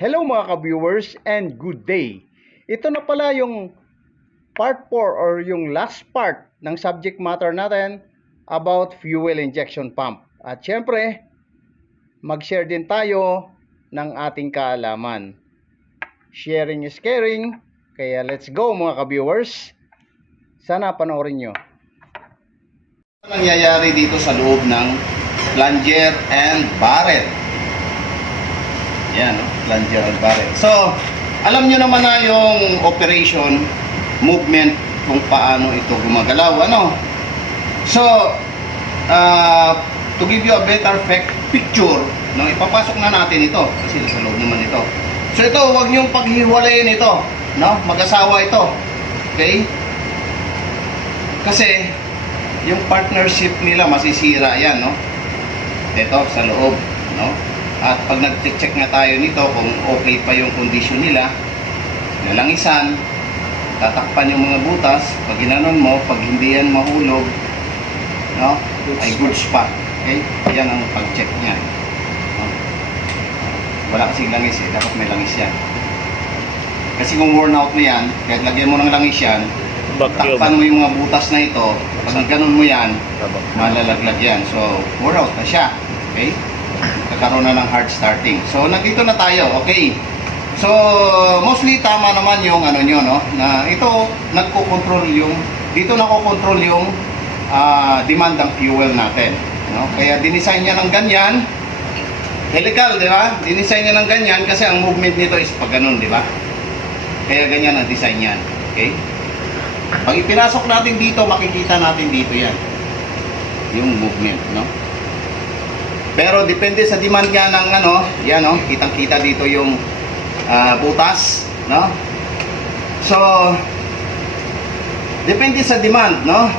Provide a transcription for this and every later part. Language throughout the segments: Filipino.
Hello mga ka-viewers and good day. Ito na pala yung part 4 or yung last part ng subject matter natin about fuel injection pump. At syempre, mag-share din tayo ng ating kaalaman. Sharing is caring, kaya let's go mga ka-viewers. Sana panoorin nyo. Ano nangyayari dito sa loob ng plunger and barrel? Yan, plunger and barrel. So, alam nyo naman na yung operation, movement, kung paano ito gumagalaw, ano? So, to give you a better picture, no, ipapasok na natin ito kasi sa loob naman ito. So, ito, huwag nyong paghiwalayin ito, no? Mag-asawa ito. Okay? Kasi, yung partnership nila masisira yan, no? Ito, sa loob, no? At pag nag-check nga tayo nito kung okay pa yung condition nila, nalangisan, tatakpan yung mga butas, pag ginanon mo, pag hindi yan mahulog, no, ay goods pa. Okay? Yan ang pag-check niya. No? Wala kasing langis dapat may langis yan. Kasi kung worn out na yan, kahit lagyan mo ng langis yan, takpan mo yung mga butas na ito, pag ganon mo yan, malalaglag yan. So, worn out na siya. Okay? Nagkaroon na ng hard starting. So, nandito na tayo. Okay. So, mostly tama naman yung ano nyo, no? Na ito, nagko-control yung, dito nako-control yung demand ng fuel natin. No? Kaya, dinisign niya ng ganyan. Helical, di ba? Dinisign niya ng ganyan kasi ang movement nito is pag ganun, di ba? Kaya ganyan ang design niyan. Okay? Pag ipinasok natin dito, makikita natin dito yan. Yung movement, no? Pero depende sa demand nga ng ano, yan no, kitang-kita dito yung butas, no? So depende sa demand, no?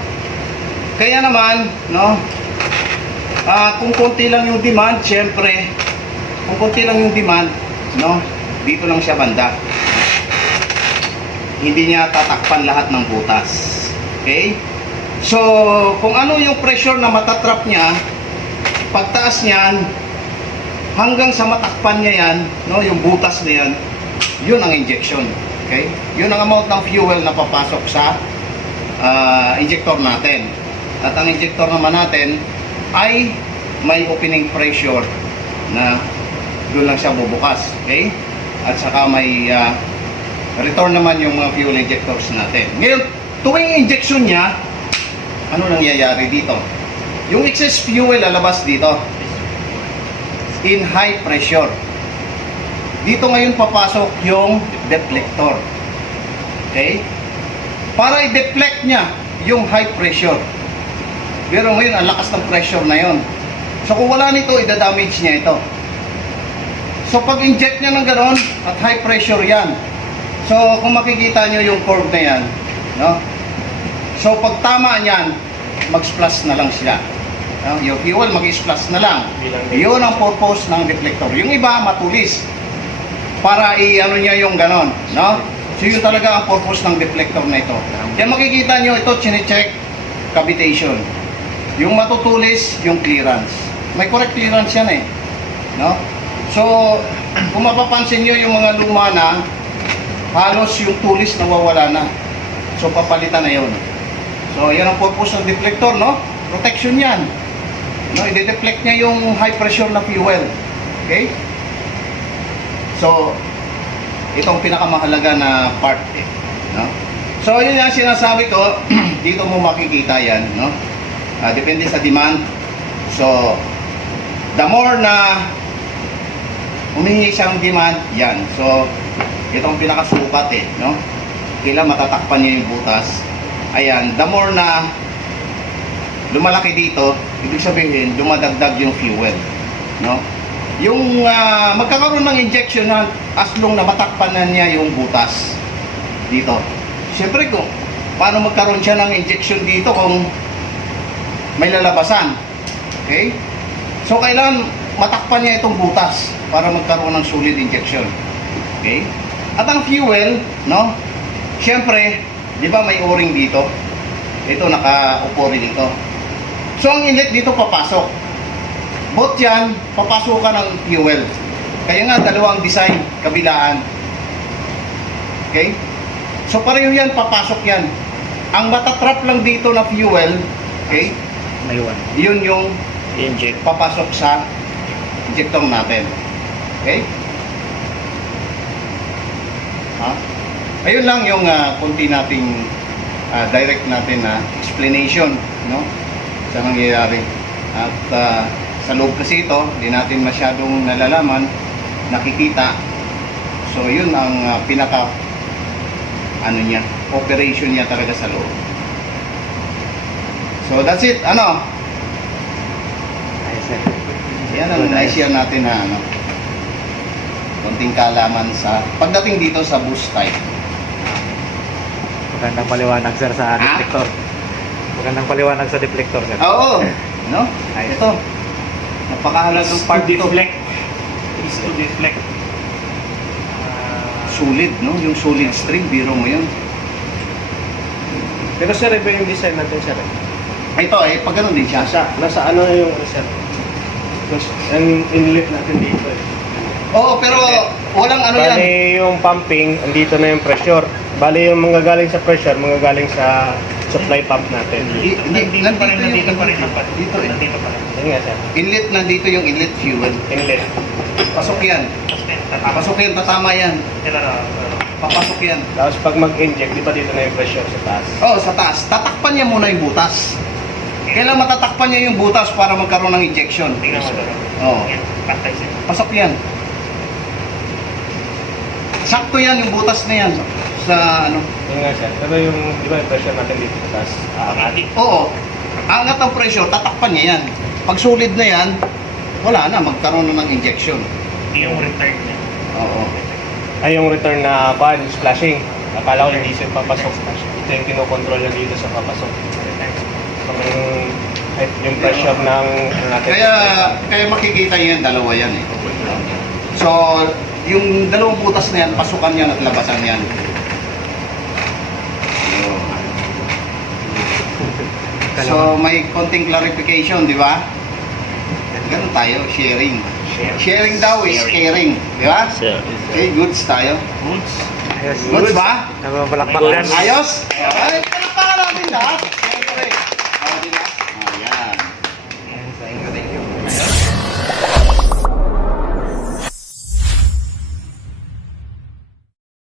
Kaya naman, no, kung konti lang yung demand, syempre, kung konti lang yung demand, no, dito lang siya banda. Hindi niya tatakpan lahat ng butas. Okay? So, kung ano yung pressure na matatrap niya, pagtaas niyan, hanggang sa matakpan niya yan, no, yung butas na yan, yun ang injection. Okay? Yun ang amount ng fuel na papasok sa injector natin. At ang injector naman natin ay may opening pressure na doon lang siya bubukas. Okay? At saka may return naman yung mga fuel injectors natin. Ngayon, tuwing injection niya, ano nangyayari dito? Yung excess fuel lalabas dito in high pressure. Dito ngayon papasok yung deflector. Okay? Para i-deflect niya yung high pressure. Pero ngayon, ang lakas ng pressure na yon. So kung wala nito, idadamage niya ito. So pag inject niya ng gano'n, at high pressure yan. So kung makikita nyo yung curve na yan, no? So pag tama niyan, mag-splash na lang siya. Yung fuel mag-splash na lang. Yun ang purpose ng deflector. Yung iba matulis para i-ano niya yung ganon, no? So yun talaga ang purpose ng deflector na ito. Kaya makikita nyo ito, chine-check cavitation. Yung matutulis, yung clearance. May correct clearance yan eh, no? So kung mapapansin nyo yung mga luma na, halos yung tulis nawawala na. So papalitan na yun. So yan ang purpose ng deflector, no? Protection yan. No, i-deflect niya yung high pressure na fuel. Okay? So, itong pinakamahalaga na part eh, no? So, yun yung sinasabi ko, dito mo makikita yan, no? Depende sa demand. So, the more na humingi siyang demand, yan. So, itong pinakasukat eh, no? Kailan matatakpan niya yung butas. Ayan, the more na lumalaki dito, ibig sabihin, dumadagdag yung fuel, no? Yung magkakaroon ng injection na as long na matakpan na niya yung butas dito. Siyempre kung paano magkaroon siya ng injection dito kung may lalabasan. Okay? So kailangan matakpan niya itong butas para magkaroon ng solid injection. Okay? At ang fuel, no? Siyempre, di ba may o-ring dito? Ito nakaupo rin ito. So ang inlet dito papasok. Both yan, papasukan ng fuel. Kaya nga, dalawang design, kabilaan. Okay? So, pareho yan, papasok yan. Ang matatrap lang dito na fuel, okay? May one. Yun yung Inject. papasok sa injector natin. Okay? Ha? Ayun lang yung kunti nating direct natin na explanation, no? Sa nangyayari. At sa loob kasi ito, hindi natin masyadong nalalaman, nakikita. So yun ang pinaka ano niya, operation niya talaga sa loob. So that's it. Ano? Ayos sir. Yan ang na-share natin na ano, konting kaalaman sa pagdating dito sa boost type. Magandang paliwanag sir sa Ah? deflector. Magandang paliwanag sa deflector sir. Oo. No? Ayos. Ito. Napakahalagang part ito. Is to deflect. Solid, no? Yung solid string, biro mo yun. Pero sir, iba yung design natin sir. Ito, pag ganun din siya. Nasa ano yung sir? Because ang inlet natin dito eh. Oo, pero walang ano yan. Bali yung pumping, andito na yung pressure. Bali yung manggagaling sa pressure, manggagaling sa supply pump natin. Hindi, nandito pa rin dapat. Dito eh. Yan nga sir. Inlet, nandito yung inlet fuel. Inlet. Pasok yan. Pasok yan, tatama yan. Papasok yan. Tapos pag mag-inject, di ba dito na yung pressure sa taas? Oo, sa taas. Tatakpan niya muna yung butas. Kailan matatakpan niya yung butas para magkaroon ng injection? Tingnan mo doon. Oo. Yan, patay siya. Pasok yan. Sakto yan yung butas na yan. Sa ano. Yan nga sir. Pero yung, di ba yung pressure natin dito sa taas? Pangati. Oo. Angat ang pressure, tatakpan niya yan. Pag solid na yan, wala na, magkaroon na ng injection. Yung return niya. Oo. Ay yung return na pan, splashing. Akala ko yung diesel papasok. Ito yung kinokontrol niya dito sa papasok. Yung pressure ng ano natin. Kaya makikita niyo yan, dalawa yan eh. So, yung dalawang butas na yan, pasukan yan at labasan yan. Yun. So, may konting clarification, di ba? Ganun tayo, sharing. Sharing daw is caring, di ba? Okay, goods tayo. Goods. Ayos. Goods ba? Nagbabalakbak yan. Ayos? Ay, palakpakan natin lahat. Siyempre. Oh, di ba?